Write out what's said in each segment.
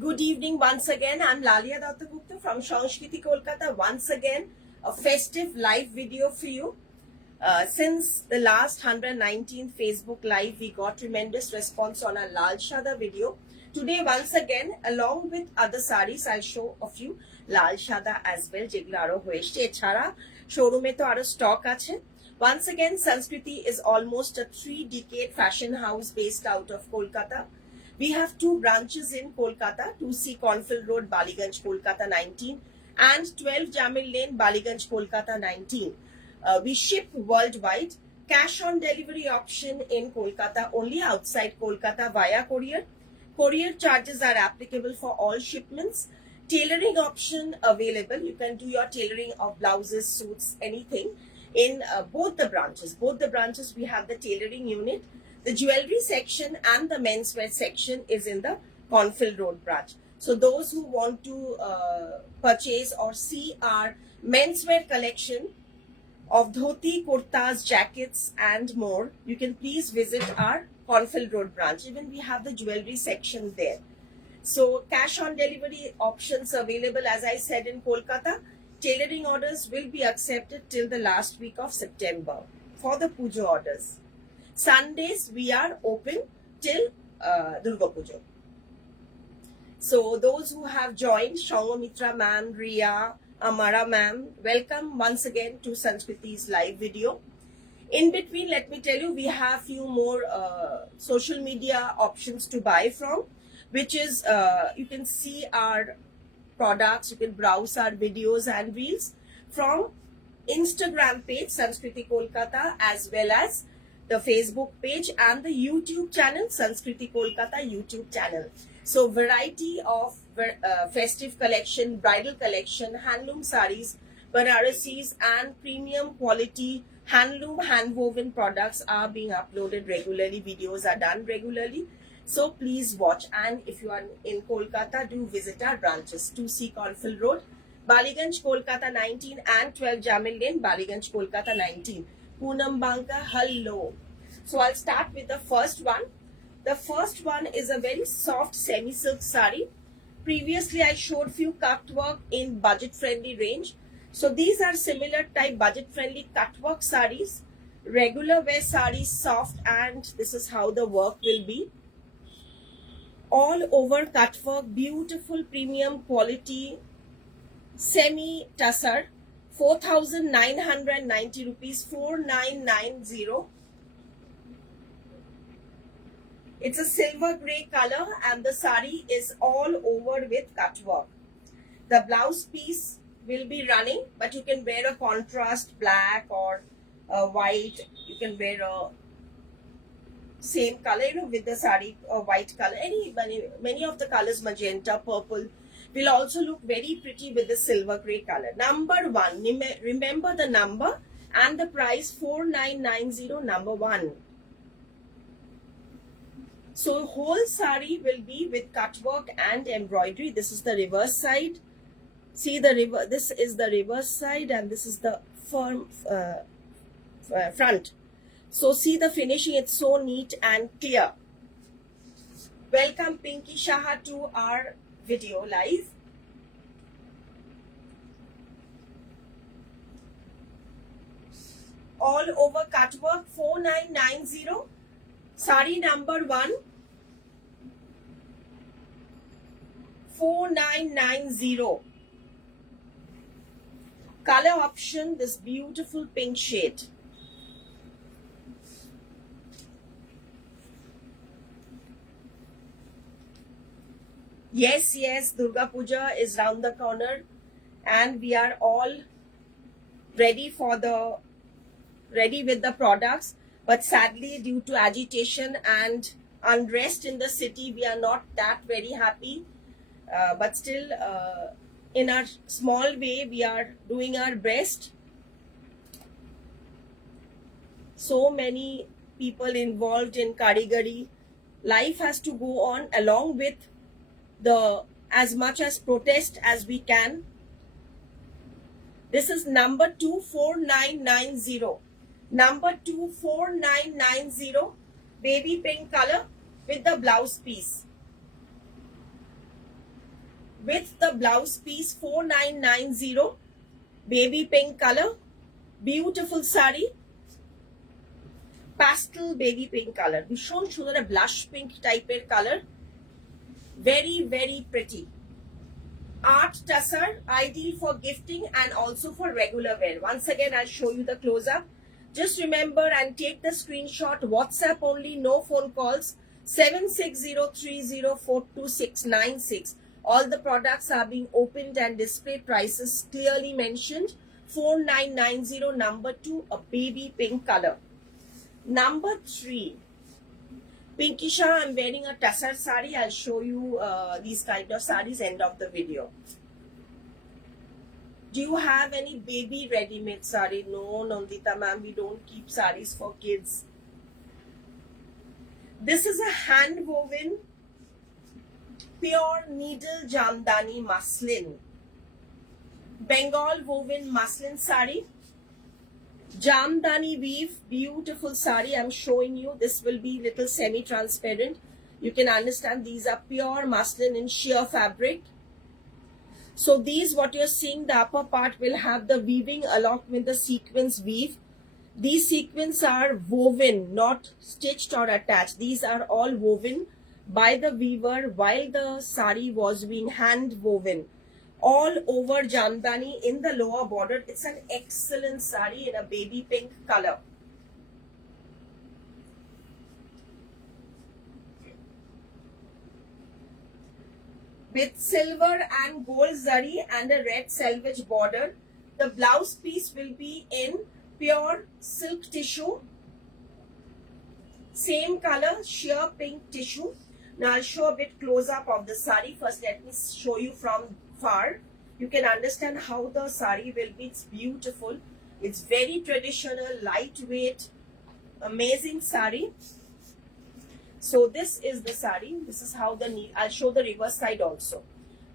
Good evening once again. I'm Lalia Dattagupta from Sanskriti Kolkata. Once again, a festive live video for you. Since the last 119 Facebook Live, we got tremendous response on our Lal Shada video. Today, once again, along with other saris, I'll show a few Lal Shada as well. যেগুলো আরো হয়েছে এছাড়া শোরুমে তো আরো স্টক আছে. Once again, Sanskriti is almost a 3-decade fashion house based out of Kolkata. We have 2 branches in Kolkata, 2C Cornfield Road, Baliganj, Kolkata 19 and 12 Jamil Lane, Baliganj, Kolkata 19. We ship worldwide. Cash on delivery option in Kolkata, only outside Kolkata via courier. Courier charges are applicable for all shipments. Tailoring option available. You can do your tailoring of blouses, suits, anything in both the branches. Both the branches we have the tailoring unit. The jewelry section and the menswear section is in the Cornfield Road branch. So those who want to purchase or see our menswear collection of dhoti, kurtas, jackets and more, you can please visit our Cornfield Road branch. Even we have the jewelry section there. So cash on delivery options available, as I said, in Kolkata. Tailoring orders will be accepted till the last week of September for the pujo orders. Sundays we are open till Durga Puja. So those who have joined, Shangomitra ma'am, Riya, Amara ma'am, welcome once again to Sanskriti's live video. In between, let me tell you, we have few more social media options to buy from, which is you can see our products, you can browse our videos and reels from Instagram page Sanskriti Kolkata, as well as the Facebook page and the YouTube channel Sanskriti Kolkata YouTube channel. So variety of festive collection, bridal collection, handloom sarees, Banarasis and premium quality handloom hand-woven products are being uploaded regularly. Videos are done regularly. So please watch. And if you are in Kolkata, do visit our branches. 2C Cornfield Road, Baliganj, Kolkata 19 and 12 Jamil Lane, Baliganj, Kolkata 19. Poonam Banka, hello. So I'll start with the first one. The first one is a very soft semi-silk sari. Previously, I showed few cut work in budget-friendly range. So these are similar type budget-friendly cut work saris. Regular wear saris, soft, and this is how the work will be. All over cut work, beautiful premium quality semi-tussar. 4,990 rupees, 4,990. It's a silver grey color and the sari is all over with cut work. The blouse piece will be running, but you can wear a contrast black or white. You can wear a same color, with the sari, or white color. Many of the colors, magenta, purple, will also look very pretty with the silver grey color. Number 1, remember the number and the price, 4,990, number 1. So whole sari will be with cut work and embroidery. This is the reverse side. See the reverse. This is the reverse side and this is the firm front. So see the finishing. It's so neat and clear. Welcome Pinky Shaha to our video live. All over cut work, 4,990. Sari number 1. 4,990. Color option, this beautiful pink shade. Yes, Durga Puja is round the corner and we are all ready with the products, but sadly due to agitation and unrest in the city, we are not that very happy. But still, in our small way, we are doing our best. So many people involved in Karigari. Life has to go on along with as much as protest as we can. This is number 2, 4,990. Number 2, 4,990. Baby pink color with the blouse piece. with the blouse piece 4990, baby pink color, beautiful sari, pastel baby pink color, ভীষণ সুন্দর blush pink টাইপের color, very very pretty. Art tussar, ideal for gifting and also for regular wear. Once again, I'll show you the close-up. Just remember and take the screenshot. WhatsApp only, no phone calls. 7603042696. All the products are being opened and display prices clearly mentioned. 4990, number 2, a baby pink color. Number 3, Pinkisha, I'm wearing a tussar sari. I'll show you these kind of saris end of the video. Do you have any baby ready-made sari? No, Nandita ma'am, we don't keep saris for kids. This is a hand-woven pure needle jamdani muslin. Bengal woven muslin sari. Jamdani weave, beautiful sari. I'm showing you. This will be little semi-transparent. You can understand these are pure muslin in sheer fabric. So these, what you're seeing, the upper part will have the weaving along with the sequence weave. These sequins are woven, not stitched or attached. These are all woven by the weaver while the sari was being hand woven. All over Jamdani in the lower border. It's an excellent sari in a baby pink color. With silver and gold zari and a red selvage border. The blouse piece will be in pure silk tissue. Same color, sheer pink tissue. Now I'll show a bit close up of the sari. First let me show you from far. You can understand how the sari will be. It's beautiful. It's very traditional, lightweight, amazing sari. So this is the sari. This is how the I'll show the reverse side also.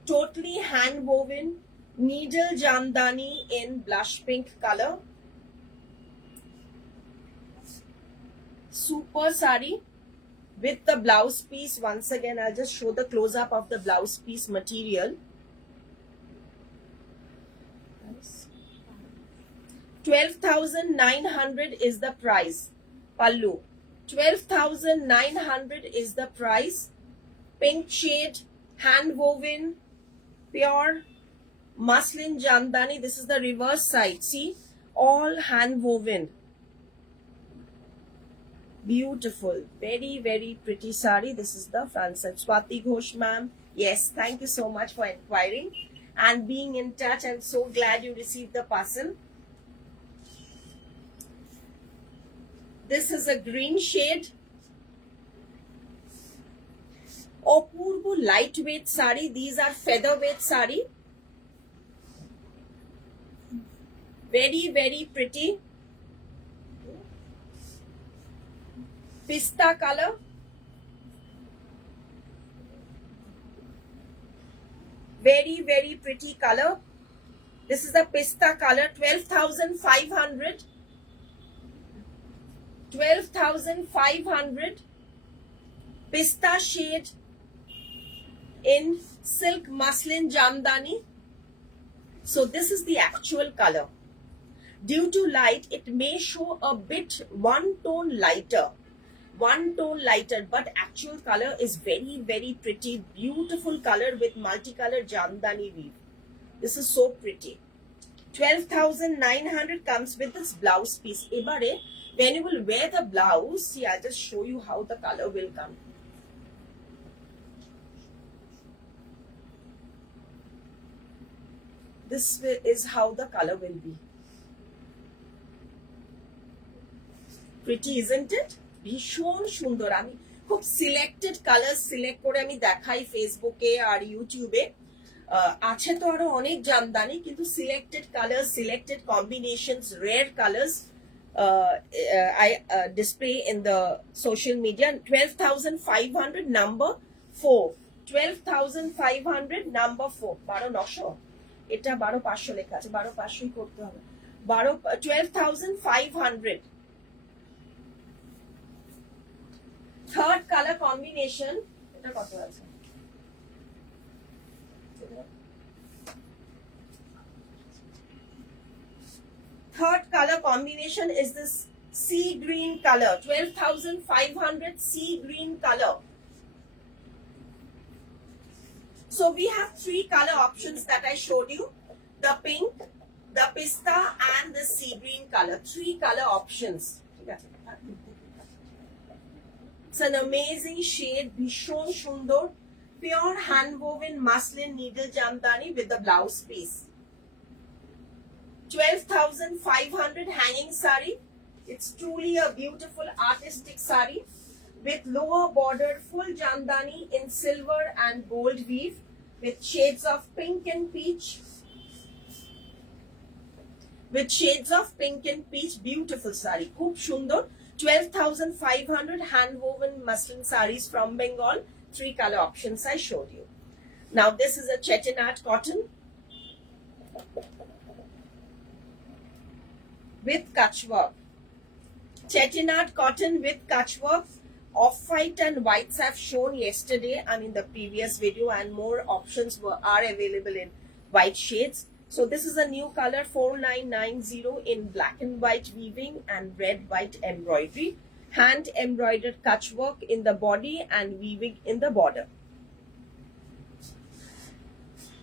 Totally hand woven needle jamdani in blush pink color. Super sari with the blouse piece. Once again, I'll just show the close up of the blouse piece material. 12,900 is the price. Pallu. 12,900 is the price. Pink shade, hand woven, pure muslin jamdani. This is the reverse side. See, all hand woven. Beautiful, very very pretty sari. This is the front side. Swati Ghosh ma'am, yes, thank you so much for inquiring and being in touch. I'm so glad you received the parcel. This is a green shade. Opurbu lightweight sari. These are featherweight sari. Very very pretty. Pista color. Very very pretty color. This is the pista color. 12,500. 12,500. Pista shade in silk muslin jamdani. So this is the actual color. Due to light, it may show a bit one tone lighter, but actual color is very very pretty. Beautiful color with multicolor jamdani weave. This is so pretty. 12,900 comes with this blouse piece. Ebare, when you will wear the blouse, see, I'll just show you how the color will come. This is how the color will be. Pretty, isn't it? ভীষণ সুন্দর. আমি খুব selected colour select করে আমি দেখাই ফেসবুকে আর ইউটিউবে। আছে তো আরো অনেক জামদানি, কিন্তু selected colour, selected combinations, rare colours I display in the social media. 12,500 number 4. 12,500 number 4. 12,900 এটা 12,500 লেখা আছে, 12,500 করতে হবে। 12,500 থার্ড কালার কম্বিনেশন। এটা কত আছে? combination is this sea green color, 12,500 sea green color. So we have 3 color options that I showed you: the pink, the pista, and the sea green color. 3 color options. It's an amazing shade, bhishon shundor, pure hand woven muslin needle jamdani with the blouse piece. 12,500 hanging sari. It's truly a beautiful artistic sari with lower border, full jamdani in silver and gold weave with shades of pink and peach. With shades of pink and peach, beautiful sari. Khub shundor. 12,500 hand woven muslin saris from Bengal. 3 color options I showed you. Now this is a chettinad cotton with kutch work. Chettinad cotton with kutch work. Off-white and whites I've shown yesterday and in the previous video, and more options are available in white shades. So this is a new color, 4990 in black and white weaving and red white embroidery. Hand embroidered kutch work in the body and weaving in the border.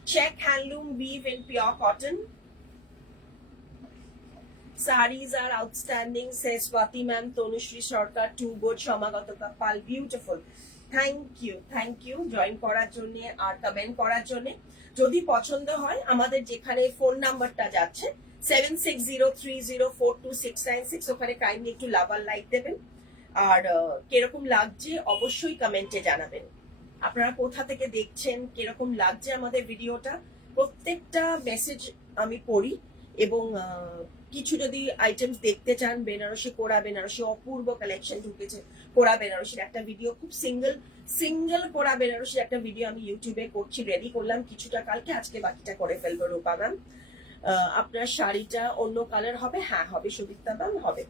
Check handloom weave in pure cotton. Saris are outstanding, says Swati ma'am, Tonushri Sarkar, too good, Shamagato Kapal, beautiful. Thank you join করার জন্য আর কমেন্ট করার জন্য। যদি পছন্দ হয় আমাদের যেখানে ফোন নাম্বারটা যাচ্ছে 7603042696, ওখানে কাইন্ডলি একটু লাভ আর লাইক দেবেন, আর কিরকম লাগছে অবশ্যই কমেন্টে জানাবেন। আপনারা কোথা থেকে দেখছেন, কিরকম লাগছে আমাদের ভিডিওটা, প্রত্যেকটা মেসেজ আমি পড়ি। এবং কিছু যদি আইটেমস দেখতে চান, বেনারসি কোরা বেনারসি অপূর্ব কালেকশন ঢুকেছে, কোরা বেনারসির একটা ভিডিও, খুব সিঙ্গেল কোরা বেনারসির একটা ভিডিও আমি ইউটিউবে করছি, রেডি করলাম কিছুটা কালকে, আজকে বাকিটা করে ফেলবো রূপা ম্যাম। আপনার শাড়িটা অন্য কালার হবে? হ্যাঁ হবে সুদীপ্তা ম্যাম, হবে।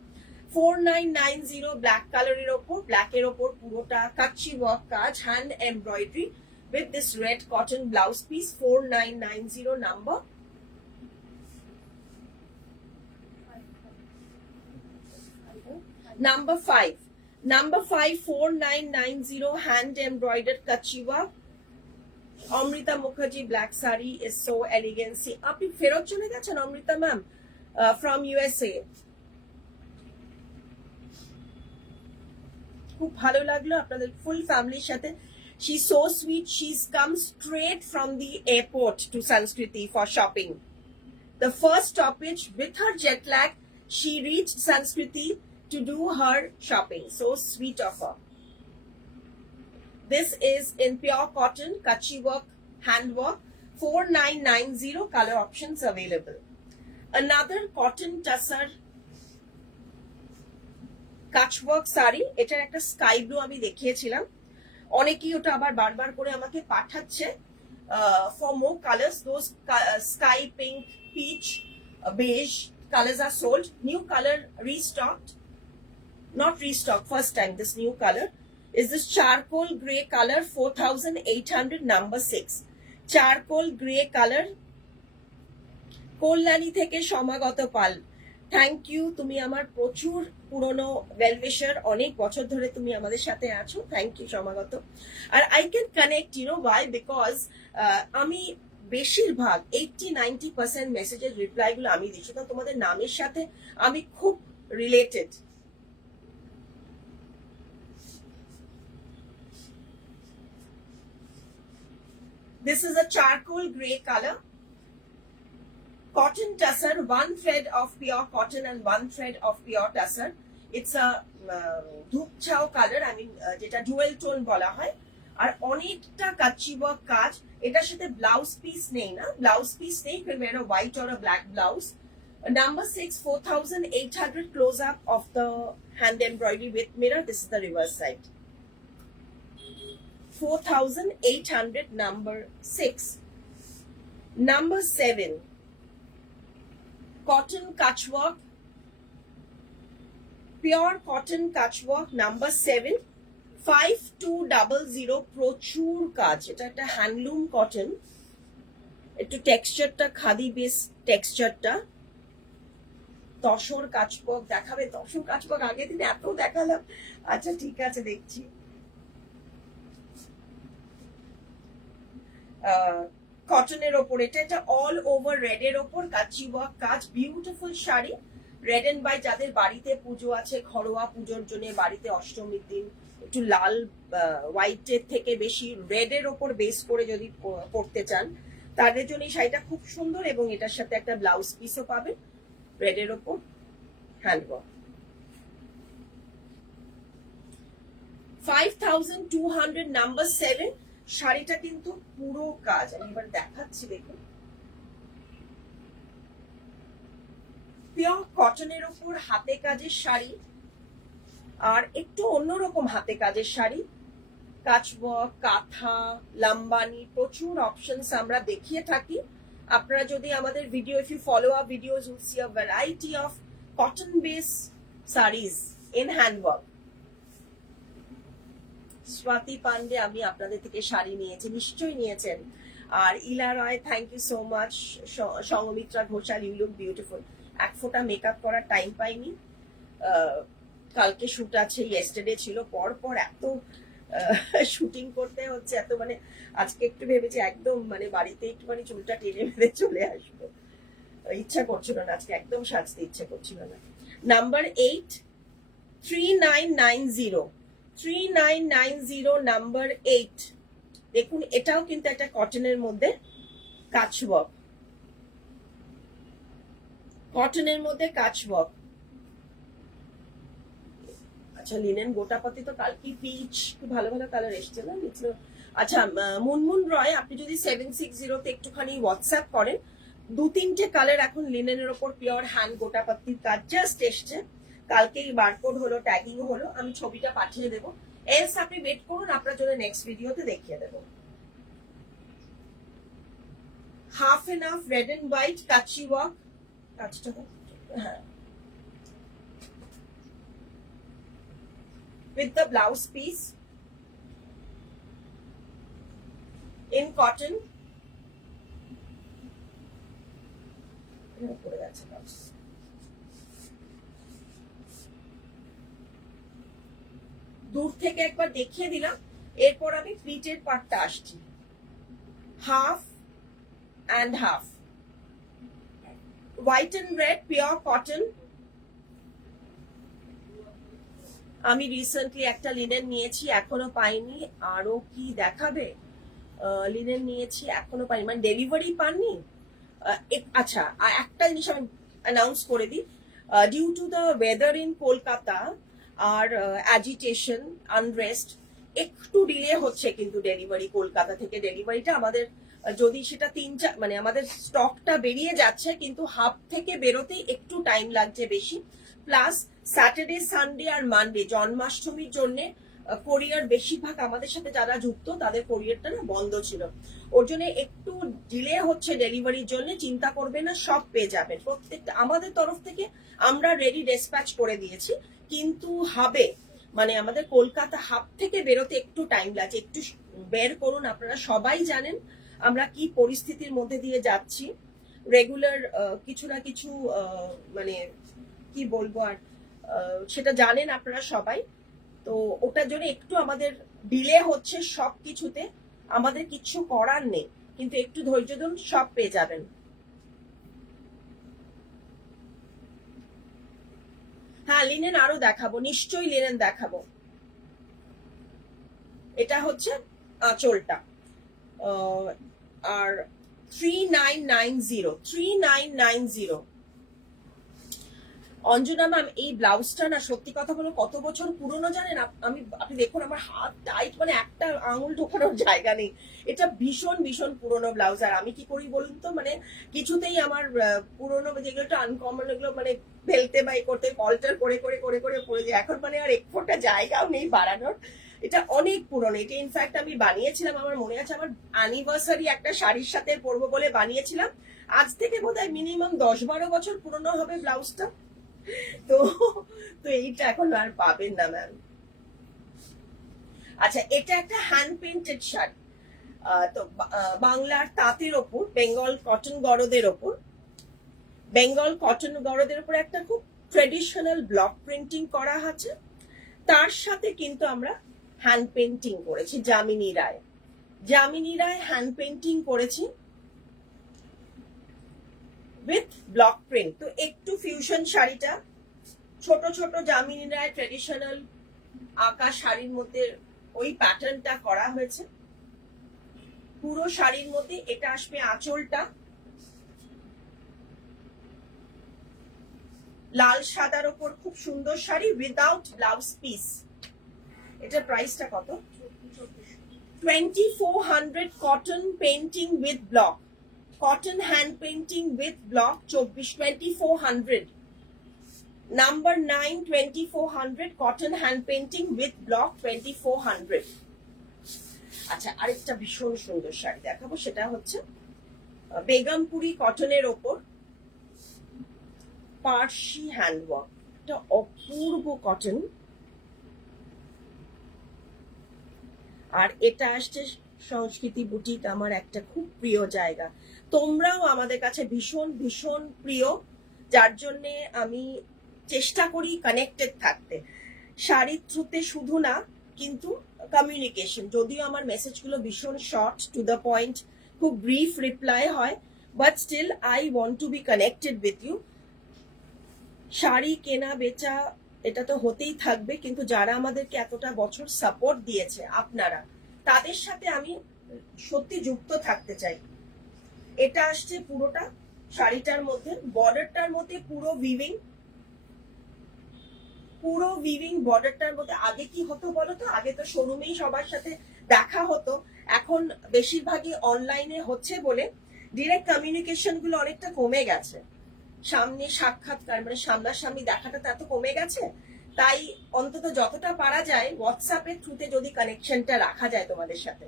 4990 ব্ল্যাক কালারের ওপর, ব্ল্যাকের ওপর পুরোটা কাচ্চি ওয়ার্ক কাজ, hand embroidery with this red cotton blouse piece, 4990 number. Number 5, 4990 hand embroidered kachi work. Amrita Mukherjee black sari is so elegant. See, আপনি ফেরত চলে গেছেন অমৃতা ম্যাম from USA. খুব ভালো লাগলো আপনাদের ফুল ফ্যামিলির সাথে। She's so sweet. She's come straight from the airport to Sanskriti for shopping. The first stoppage with her jet lag, she reached Sanskriti to do her shopping. So sweet of her. This is in pure cotton, kachi work, hand work, 4990, color options available. Another cotton tussar কাচ ওয়ার্ক শাড়ি, এটার একটা sky blue আমি দেখিয়েছিলাম, অনেকেই ওটা আবার বারবার করে আমাকে পাঠাচ্ছে for more colours. Those sky pink, peach, beige colors are sold. New color restocked, not restocked, first time this new color is this charcoal gray color, 4800 number 6. Charcoal gray color, কল্যাণী থেকে সমাগত পাল, থ্যাংক ইউ। তুমি আমার প্রচুর পুরনো ওয়েলউইশার, অনেক বছর ধরে তুমি আমাদের সাথে আছো, থ্যাংক ইউ সমাগত। আর I can connect, you know why, because আমি বেশিরভাগ 80-90% মেসেজের রিপ্লাই গুলো আমি দিচ্ছি, তো তোমাদের নামের সাথে আমি খুব related. This is a charcoal gray color, cotton tussar, one thread of pure cotton and one thread of pure tussar. It's a ধূপছাও কালার, I mean যেটা ডুয়েল টোন বলা হয়, আর অনেকটা কাচ্চি ওয়ার্ক কাজ। এটার সাথে ব্লাউজ পিস নেই, না ব্লাউজ পিস নেই, you can wear a white or a black blouse. Number 6, 4800 close up of the hand embroidery with mirror. This is the reverse side. 4800 number 6. Number 7, cotton kutch work, pure cotton kutch work, number 7, 5200, প্রচুর কাজ। এটা একটা handloom cotton, একটু টেক্সচারটা খাদি বেস টেক্সচারটা, তসর কাচপক দেখাবে? তসর কাচপক আগের দিন এত দেখালাম। আচ্ছা ঠিক আছে, দেখছি। কটনের ওপর, এটা অল ওভার রেড এর ওপর কাচি ওয়ার্ক কাজ, beautiful sari. Red and white, যাদের বাড়িতে পুজো আছে, ঘরোয়া পুজোর জন্য, বাড়িতে অষ্টমীর দিন একটু লাল হোয়াইটের থেকে বেশি রেড এর ওপর বেস করে যদি পড়তে চান, তাদের জন্য এই শাড়িটা খুব সুন্দর। এবং এটার সাথে একটা ব্লাউজ পিসও পাবেন রেড এর ওপর, হ্যান্ডওয়ার্ক। 5200, নাম্বার 7। শাড়িটা কিন্তু পুরো কাজ, আমি এবার দেখাচ্ছি, দেখুন। পিওর কটনের ওপর হাতে কাজের শাড়ি, আর একটু অন্যরকম হাতে কাজের শাড়ি। কাচওয়ার্ক, কাঁথা, লাম্বানি, প্রচুর অপশনস আমরা দেখিয়ে থাকি। আপনারা যদি আমাদের video, if you follow our videos, you see a variety of cotton base saris in handwork. Swati Pandey, আমি আপনাদের থেকে শাড়ি নিয়েছি, নিশ্চয়ই নিয়েছেন। আর Ila Roy, thank you so much. Sangamitra Ghoshal, you look beautiful. এক ফোঁটা মেকআপ করার টাইম পাইনি, কালকে শুট আছে, ইয়েস্টারডে ছিল, পর পর এত শুটিং করতে হচ্ছে, এত মানে আজকে একটু ভেবেছি একদম মানে বাড়িতে একটুখানি চুলটা টেনে বেঁধে চলে আসবো, ইচ্ছা করছিল না আজকে, একদম সাজতে ইচ্ছে করছিল না। নাম্বার 8, 3990, 3990, নাম্বার 8। দেখুন, এটাও কিন্তু একটা কটনের মধ্যে কাচওয়ার্ক, কটনের মধ্যে কাচওয়ার্ক। আচ্ছা, লিনেন গোটাপতি তো কালকে পিচ, কি ভালো ভালো কালার এসছে না নিচে। আচ্ছা, মুনমুন রয়, আপনি যদি 760 তে একটুখানি হোয়াটসঅ্যাপ করেন, 2-3টে কালার এখন লিনেনের ওপর পিওর হ্যান্ড গোটাপতির কাজ জাস্ট এসছে, কালকেই বারকোড হলো, ট্যাগিং হলো, আমি ছবিটা পাঠিয়ে দেবো। এলস আপনি ওয়েট করুন, আপনার জন্য নেক্সট ভিডিওতে দেখিয়ে দেবো। Half and half red and white কাচি ওয়ার্ক, কাজটা হ্যাঁ, with the blouse piece in cotton. দূর থেকে একবার দেখিয়ে দিলাম, এরপর আমি প্লিটের পার্টটা আসছি। Half and half, white and red pure cotton। আমি রিসেন্টলি একটা লিনেন নিয়েছি, এখনো পাইনি, আরো কি দেখাবে? লিনেন নিয়েছি, এখনো পাইনি, মানে ডেলিভারি পাননি। আচ্ছা, একটা জিনিস আমি অ্যানাউন্স করে দিই, due to the weather in Kolkata আর অ্যাজিটেশন, আনরেস্ট, একটু ডিলে হচ্ছে কিন্তু ডেলিভারি, কলকাতা থেকে ডেলিভারিটা আমাদের, যদি সেটা 3-4 মানে আমাদের স্টকটা বেরিয়ে যাচ্ছে, কিন্তু হাব থেকে বেরোতে একটু টাইম লাগছে বেশি। প্লাস স্যাটারডে, সানডে আর মানডে জন্মাষ্টমীর জন্য কোরিয়ার বেশিরভাগ আমাদের সাথে যারা যুক্ত, তাদের কোরিয়ারটা না বন্ধ ছিল, ওর জন্য একটু ডিলে হচ্ছে ডেলিভারির জন্য। চিন্তা করবে না, সব পেয়ে যাবেন প্রত্যেকটা আমাদের তরফ থেকে, আমরা রেডি ডেসপ্যাচ করে দিয়েছি। কিন্তু হাবে, মানে আমাদের কলকাতা হাব থেকে বেরোতে একটু টাইম লাগছে, একটু বের করুন। আপনারা সবাই জানেন আমরা কি পরিস্থিতির মধ্যে দিয়ে যাচ্ছি, রেগুলার কিছু না কিছু মানে কি বলবো আর, সেটা জানেন আপনারা সবাই। তো ওটার জন্য একটু আমাদের ডিলে হচ্ছে সব কিছুতে, আমাদের কিচ্ছু করার নেই, কিন্তু একটু ধৈর্য ধরুন, সব পেয়ে যাবেন। হ্যাঁ, লিনেন আরো দেখাবো, নিশ্চয়ই লিনেন দেখাবো। এটা হচ্ছে আঁচলটা, আর 3990, 3990। অঞ্জনা ম্যাম, এই ব্লাউজটা না সত্যি কথা বলো কত বছর পুরনো জানেন? আপনি দেখুন আমার হাত টাইট, মানে একটা আঙুল ঢোকানোর জায়গা নেই। এটা ভীষণ ভীষণ পুরনো ব্লাউজ। আর আমি কি করি বলুন তো, মানে কিছুতেই আমার পুরনো যেগুলো একটু আনকমন, এগুলো মানে ফেলতে বা করতে অল্টার করে করে করে করে পড়ে যায়, এখন মানে আর এক ফোঁটা জায়গাও নেই বাড়ানোর। এটা অনেক পুরনো, এটা ইনফ্যাক্ট আমি বানিয়েছিলাম, আমার মনে আছে, আমার অ্যানিভার্সারি একটা শাড়ির সাথে পরবো বলে বানিয়েছিলাম। আজ থেকে বোধহয় মিনিমাম 10-12 বছর পুরনো হবে ব্লাউজটা। তো তো এইটা এখন আর পাবেন না ম্যাম। আচ্ছা, এটা একটা হ্যান্ড পেইন্টেড শাড়ি, তো বাংলার তাঁতের ওপর, বেঙ্গল কটন গরদের ওপর, বেঙ্গল কটন গরদের উপর একটা খুব ট্রেডিশনাল ব্লক প্রিন্টিং করা আছে, তার সাথে কিন্তু আমরা হ্যান্ড পেন্টিং করেছি। যামিনী রায় হ্যান্ড পেন্টিং করেছি উইথ ব্লক প্রিন্ট। তো একটু ফিউশন শাড়িটা, ছোট ছোট যামিনী রায় ট্রেডিশনাল আঁকা শাড়ির মধ্যে ওই প্যাটার্নটা করা হয়েছে পুরো শাড়ির মধ্যে। এটা আসবে আঁচলটা, লাল সাদার ওপর খুব সুন্দর শাড়ি উইদাউট ব্লাউজ পিস। এটা প্রাইসটা কত? 2400 cotton painting with block, cotton hand painting with block 2400। নাম্বার 9 2400 cotton hand painting with block 2400। আচ্ছা, আরেকটা ভীষণ সুন্দর শাড়ি দেখাবো, সেটা হচ্ছে বেগমপুরি কটনের ওপর পার্সি হ্যান্ডওয়ার্ক, একটা অপূর্ব কটন। আর এটা আসছে সংস্কৃতি বুটিক, আমার একটা খুব প্রিয় জায়গা। তোমরাও আমাদের কাছে ভীষণ ভীষণ প্রিয়, যার জন্যে আমি চেষ্টা করি কানেক্টেড থাকতে শাড়ির থ্রুতে, শুধু না কিন্তু কমিউনিকেশন। যদিও আমার মেসেজগুলো ভীষণ শর্ট টু দ্য পয়েন্ট, খুব ব্রিফ রিপ্লাই হয়, but still I want to be connected with you. Sari কেনা বেচা এটা তো হতেই থাকবে, কিন্তু যারা আমাদেরকে এতটা বছর সাপোর্ট দিয়েছে আপনারা, তাদের সাথে আমি সত্যি যুক্ত থাকতে চাই। এটা আসছে পুরোটা শাড়িটার মধ্যে, বর্ডারটার মধ্যে পুরো উইভিং বর্ডারটার মধ্যে। আগে কি হতো বলো তো, আগে তো শোরুমেই সবার সাথে দেখা হতো, এখন বেশিরভাগই অনলাইনে হচ্ছে বলে ডিরেক্ট কমিউনিকেশন গুলো অনেকটা কমে গেছে। সামনে সাক্ষাৎকার মানে সামনাসামনি দেখাটা এত কমে গেছে, তাই অন্তত যতটা পারা যায় হোয়াটসঅ্যাপের থ্রুতে যদি কানেকশনটা রাখা যায় তোমাদের সাথে।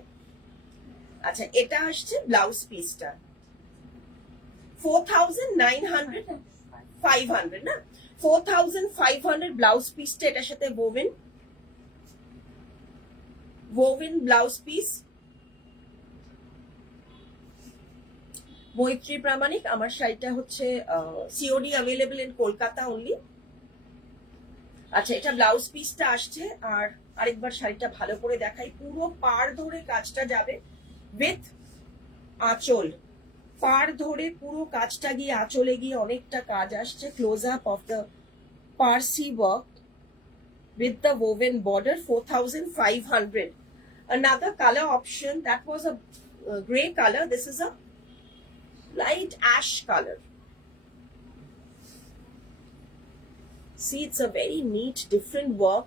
আচ্ছা, এটা আসছে ব্লাউজ পিসটা 4900 500 না, 4500 ব্লাউজ পিসটা এটার সাথে ওভেন ব্লাউজ পিস। মৈত্রী প্রামাণিক। আমার শাড়িটা হচ্ছে সিওডি অ্যাভেলেবল ইন কলকাতা অনলি। আচ্ছা, এটা ব্লাউজ পিসটা আসছে। আর আরেকবার শাড়িটা ভালো করে দেখাই, পুরো পাড় ধরে কাজটা যাবে উইথ আঁচল, পাড় ধরে পুরো কাজটা গিয়ে আঁচলে গিয়ে অনেকটা কাজ আসছে। Close up of the Parsi work with the woven border 4500. Another color option, that was a gray color, this is a light ash color. See, it's a very neat different work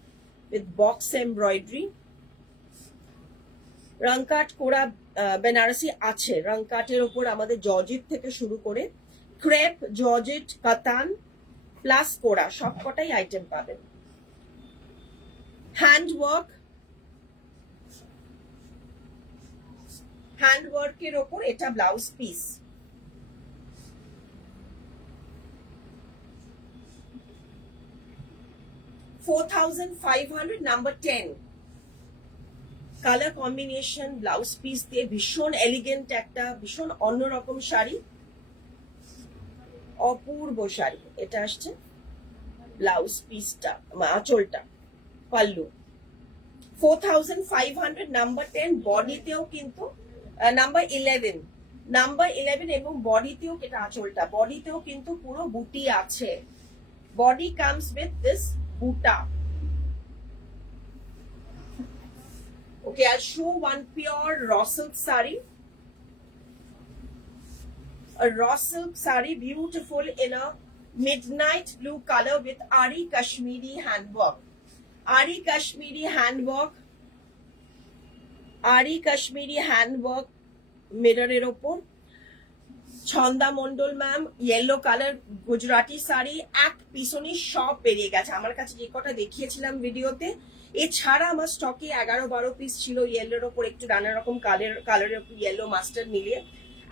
with box embroidery. রংকাট কোরা বেনারসি আছে, রংকাটের উপর আমাদের জর্জেট থেকে শুরু করে crepe, georgette, কাতান প্লাস কোরা সবকটাই আইটেম পাবেন। হ্যান্ডওয়ার্কের ওপর এটা ব্লাউজ পিস। $4500, নাম্বার 10। কালার কম্বিনেশন ব্লাউজ পিস দিয়ে ভীষণ এলিগেন্ট, একটা ভীষণ অন্যরকম শাড়ি, অপূর্ব শাড়ি। এটা আসছে ব্লাউজ পিসটা, আঁচলটা, পাল্লু। 4500, নাম্বার 10। বডিতেও কিন্তু নাম্বার 11 এবং বডিতেও, এটা আঁচলটা, বডিতেও কিন্তু পুরো বুটি আছে। বডি কামস উইথ দিস বুটা। Okay, I'll show one pure raw silk saree. A raw silk saree, beautiful in a midnight blue color with Ari Kashmiri handwork. Ari Kashmiri handwork মিররের ওপর। ছন্দা Mondal ma'am, yellow colour Gujarati শাড়ি, এক পিছনে সব বেরিয়ে গেছে। আমার কাছে যে কটা দেখিয়েছিলাম ভিডিওতে, এছাড়া আমার স্টকে 11-12 পিস ছিল ইয়েলোর ওপর, একটু নানা রকম কালারের ওপর ইয়েলো মাস্টার্ড মিলিয়ে।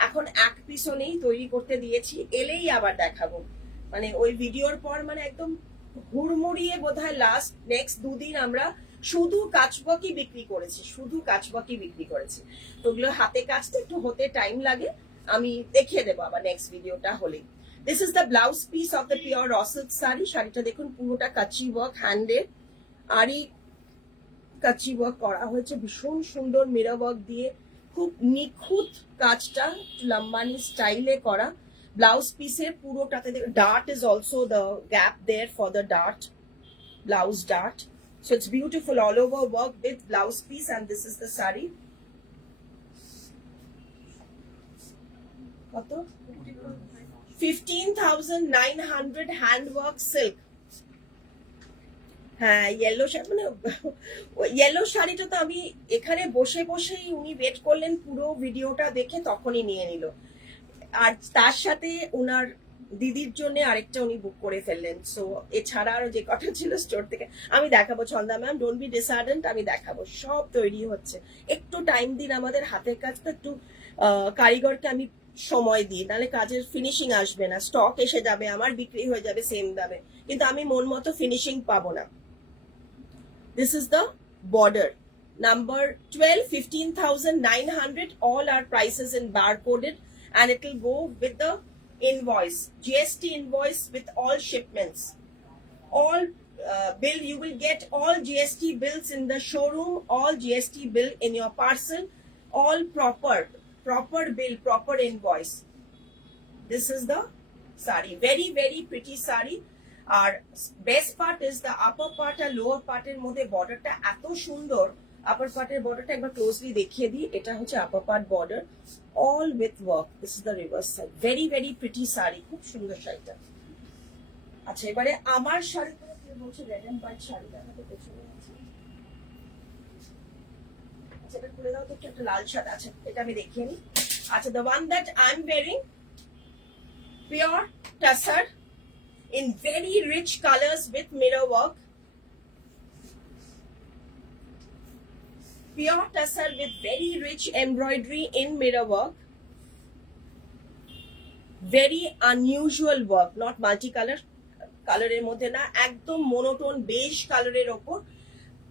এখন এক পিসও নেই, তৈরি করতে দিয়েছি, এলেই আবার দেখাবো। মানে ওই ভিডিওর পর মানে একদম হুড়মুড়িয়ে বোধহয় নেক্সট 2 দিন আমরা শুধু কাচবকি বিক্রি করেছি। তো ওগুলো হাতে কাচতে একটু হতে টাইম লাগে, আমি দেখিয়ে দেবো আবার নেক্সট ভিডিওটা হলেই। This is the blouse piece of the pure raw silk saree. শাড়িটা দেখুন পুরোটা কাচি ওয়ার্ক হ্যান্ডে, আরই কাচি ওয়ার্ক করা হয়েছে ভীষণ সুন্দর মিরর ওয়ার্ক দিয়ে, খুব নিখুঁত কাজটা লম্বানি স্টাইলে করা। ব্লাউজ পিসের পুরোটাতে dart is also the gap there for the dart, blouse dart. So it's beautiful all over work with blouse piece, and this is the saree. কত? 15,900 handwork silk. হ্যাঁ, ইয়েলো মানে ইয়েলো শাড়িটা তো আমি এখানে বসে বসেই উনি ওয়েট করলেন পুরো ভিডিওটা দেখে, তখনই নিয়ে নিল। আর তার সাথে ওনার দিদির জন্য আরেকটা উনি বুক করে ফেললেন। সো এছাড়া আরো যে কথা ছিল স্টোর থেকে আমি দেখাবো। ছন্দা ম্যাম, ডোন্ট বি ডিসঅ্যাডেন্ট, আমি দেখাবো, সব তৈরি হচ্ছে। একটু টাইম দিন, আমাদের হাতের কাজটা একটু কারিগরকে আমি সময় দিই, নাহলে কাজের ফিনিশিং আসবে না, স্টক এসে যাবে, আমার বিক্রি হয়ে যাবে সেম দামে, কিন্তু আমি মন মতো ফিনিশিং পাবো না। This is the border. Number 12, 15,900. All our prices in barcoded, and it will go with the invoice, GST invoice with all shipments. All bill, you will get all GST bills in the showroom, all GST bill in your parcel, all proper bill, proper invoice. This is the sari. Very, very pretty sari. আর best part is the upper part আর lower পার্টের মধ্যে বর্ডারটা এত সুন্দর। আপার পার্টের বর্ডারটা একবার ক্লোজলি দেখিয়ে দিই, এটা হচ্ছে upper part border, all with work. This is the reverse side. Very very pretty sari, খুব সুন্দর শাড়িটা। আচ্ছা, এবারে আমার শাড়ি বলছে রেড এন্ড হোয়াইট শাড়ি দেখাতে, পেছনে আছে। আচ্ছা, এটা খুলে দাও তো, একটা লাল সাদা আছে, এটা আমি দেখিয়ে নিই। আচ্ছা, the one that I am wiring, pure tussar in very rich colors with mirror work, pure tussar with very rich embroidery in mirror work, very unusual work, not multicolor, কালারের মধ্যে না, একদম মোনোটোন বেজ কালারের ওপর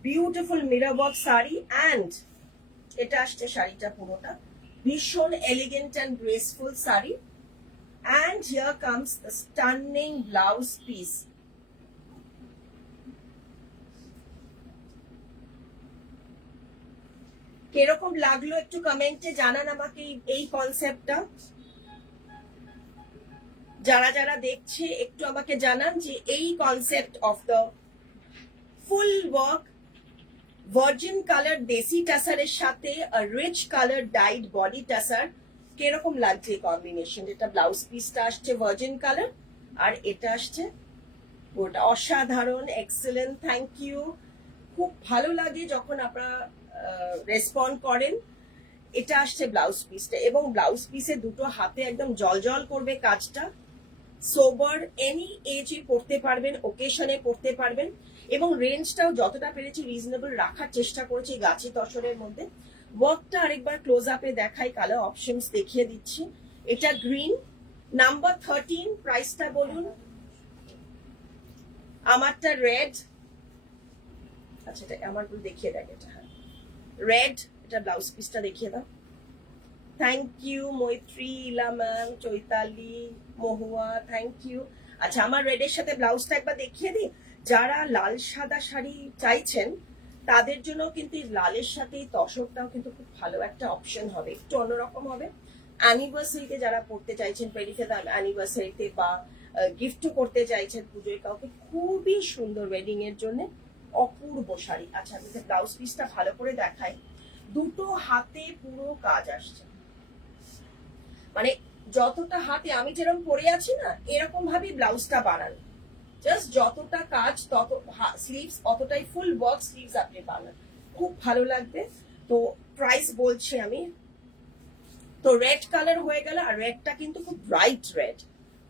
বিউটিফুল মিরর ওয়ার্ক শাড়ি। অ্যান্ড এটা আসছে শাড়িটা পুরোটা ভীষণ elegant and graceful sari. And here comes the stunning blouse piece. কিরকম লাগলো একটু কমেন্টে জানান আমাকে এই কনসেপ্টটা। যারা যারা দেখছে একটু আমাকে জানান যে এই concept of the full work virgin colour দেশি টাসারের সাথে rich colour dyed body tussar কিরকম লাগছে কম্বিনেশন। এটা ব্লাউজ পিসটা আসছে ভার্জিন কালার, আর এটা আসছে ওটা অসাধারণ, এক্সেলেন্ট, থ্যাংক ইউ। খুব ভালো লাগে যখন আপনারা রেসপন্ড করেন। এটা আসছে ব্লাউজ পিসটা, এবং ব্লাউজ পিসে দুটো হাতে একদম জল করবে কাজটা। সোবার এনি এজে পড়তে পারবেন, ওকেশনে পড়তে পারবেন, এবং রেঞ্জটাও যতটা পেরেছি রিজনেবল রাখার চেষ্টা করেছি গাছি তসরের মধ্যে। ওয়ার্কটা আরেকবার ক্লোজ আপে দেখাই, কালার অপশনস দেখিয়ে দিচ্ছি। এটা গ্রিন, নাম্বার 13, প্রাইসটা বলুন। আমারটা রেড, আচ্ছা এটা আমার দেখিয়ে দেখ, এটা হ্যাঁ রেড, এটা ব্লাউজ পিসটা দেখিয়ে দাও। Thank you Maitri, Ila ma'am, Chaitali, Mahua, thank you. আচ্ছা, আমার রেডের সাথে ব্লাউজটা একবার দেখিয়ে দিই। যারা লাল সাদা শাড়ি চাইছেন তাদের জন্য কিন্তু লালের সাথে তসরটাও কিন্তু খুব ভালো একটা অপশন হবে, একটু অন্যরকম হবে। অ্যানিভার্সারিতে যারা পড়তে চাইছেন, পেরিফেদ অ্যানিভার্সারিতে, বা গিফটও করতে চাইছেন পুজোয় কাউকে, খুবই সুন্দর ওয়েডিং এর জন্য অপূর্ব শাড়ি। আচ্ছা, আমি ব্লাউজ পিসটা ভালো করে দেখাই। দুটো হাতে পুরো কাজ আসছে, মানে যতটা হাতে আমি যেরকম পরে আছি না, এরকম ভাবেই ব্লাউজটা বানান। জাস্ট যতটা কাজ তত স্লিভস অতটাই ফুল ওয়ার্ক স্লিভস আপনি বানান, খুব ভালো লাগবে। তো প্রাইস বলছি আমি। তো রেড কালার হয়ে গেল, আর রেডটা কিন্তু খুব ব্রাইট রেড,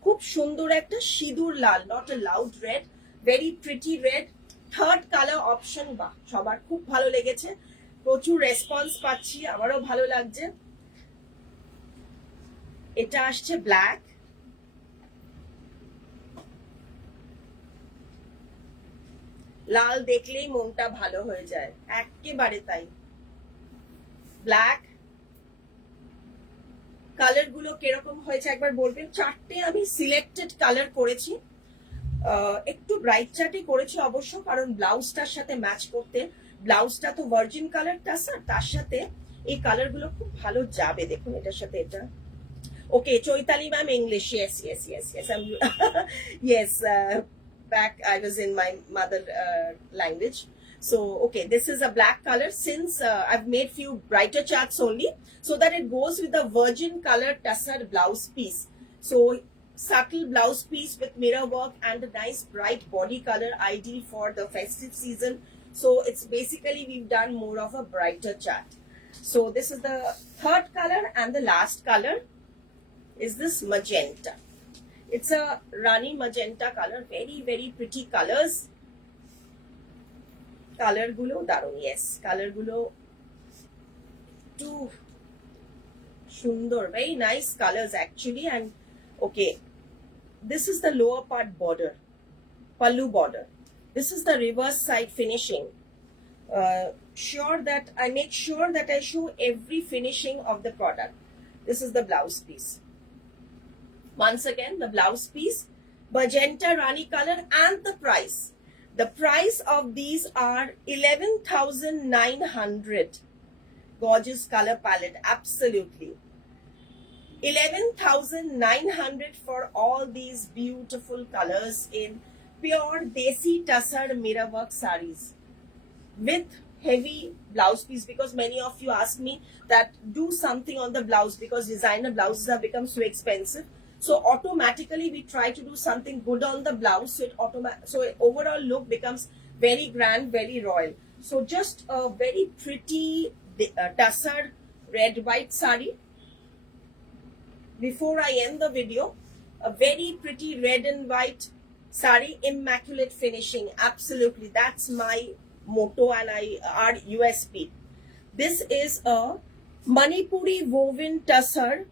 খুব সুন্দর একটা সিঁদুর লাল, not a loud red, very pretty red. Third colour option, বা সবার খুব ভালো লেগেছে, প্রচুর রেসপন্স পাচ্ছি, আমারও ভালো লাগছে। এটা আসছে ব্ল্যাক, লাল দেখলেই মনটা ভালো হয়ে যায়, একেবারে তাই। ব্ল্যাক, কালার গুলো কিরকম হয়েছে একবার বলবেন। চারটে আমি সিলেক্টেড কালার করেছি, একটু ব্রাইট চার্টই করেছি অবশ্য, কারণ ব্লাউজটার সাথে ম্যাচ করতে। ব্লাউজটা তো ভার্জিন কালারটা স্যার, তার সাথে এই কালার গুলো খুব ভালো যাবে। দেখুন এটার সাথে এটা। Okay, Choitali ma'am, English. Yes. I'm yes. Back I was in my mother language. So okay, this is a black color. Since I've made few brighter charts only, so that it goes with the virgin color tussar blouse piece. So subtle blouse piece with mirror work and a nice bright body color, ideal for the festive season. So it's basically we've done more of a brighter chart. So this is the third color, and the last color is this magenta. It's a Rani magenta color. Very pretty colors. Color gulo darun. Yes, color gulo too shundor. Very nice colors actually. And okay, this is the lower part border, pallu border. This is the reverse side finishing. Sure that I make sure that I show every finishing of the product. This is the blouse piece. Once again, the blouse piece, magenta Rani color, and the price. The price of these are 11,900. Gorgeous color palette, absolutely. 11,900 for all these beautiful colors in pure Desi Tussar mirror work sarees with heavy blouse piece, because many of you ask me that do something on the blouse because designer blouses have become so expensive. So automatically we try to do something good on the blouse, so overall look becomes very grand, very royal. So just a very pretty tussar red white sari. Before I end the video, a very pretty red and white sari, immaculate finishing. Absolutely, that's my motto and our USP. This is a Manipuri woven tussar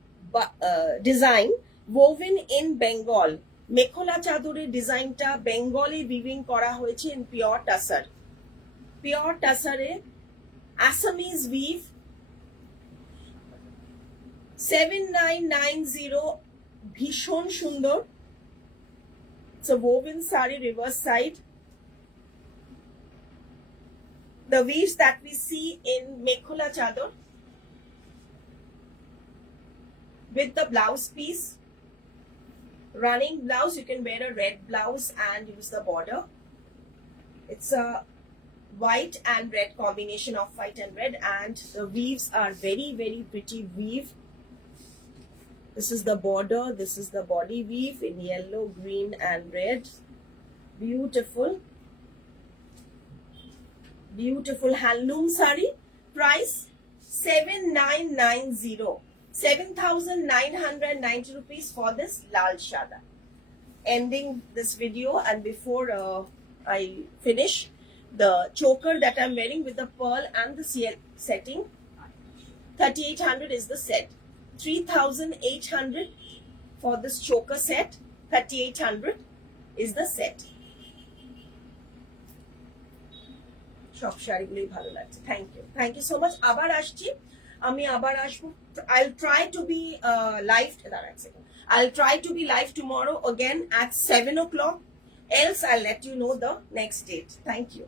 design, woven in Bengal. Mekhela চাদরের ডিজাইনটা Bengali weaving করা হয়েছে in pure tussar. Pure টাসারে Assamese weave 7990, ভীষণ সুন্দর। It's a woven sari, reverse side. The weaves that we see in Mekhola Chador with the blouse piece. Running blouse, you can wear a red blouse and use the border. It's a white and red combination of white and red, and the weaves are very pretty weave. This is the border, this is the body weave in yellow, green and red. Beautiful handloom sari. Price 7990. 7,990 rupees for this lal shada. Ending this video, and before I finish, the choker that I'm wearing with the pearl and the setting, 3,800 is the set. 3,800 for this choker set. 3,800 is the set. সব শাড়িগুলোই ভালো লাগছে। Thank you so much. আবার আসছি, আমি আবার আসবো। I'll try to be live tomorrow again at 7 o'clock. Else I'll let you know the next date. Thank you.